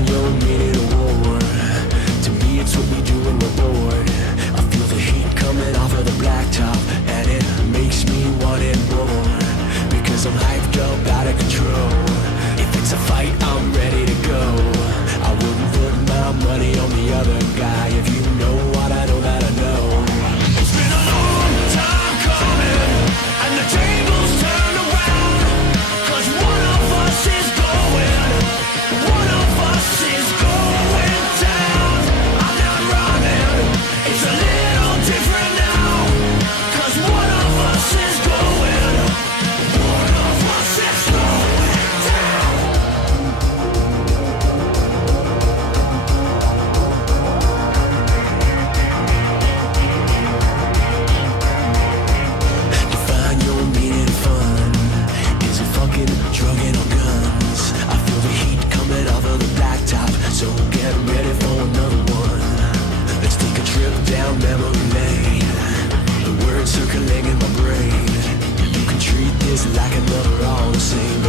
find your meaning of war. To me it's what we do when we're bored. I feel the heat coming off of the blacktop, and it makes me want it more. Because I'm hyped up, out of control. If it's a fight, I'm ready to go. I wouldn't put my money on the other guy. If you know what I know that I know. It's been a long time coming, and the tables turn around. 'Cause one of us is going, one of us is going down. I'm not running, it's a little different now. 'Cause one of us is going, one of us is going down. Define your meaning of fun. Is it fucking, drugging, or guns? I feel the heat coming off of the blacktop, so get ready for another one. Let's take a trip down memory lane. The words circling in my brain. You can treat this like another all the same.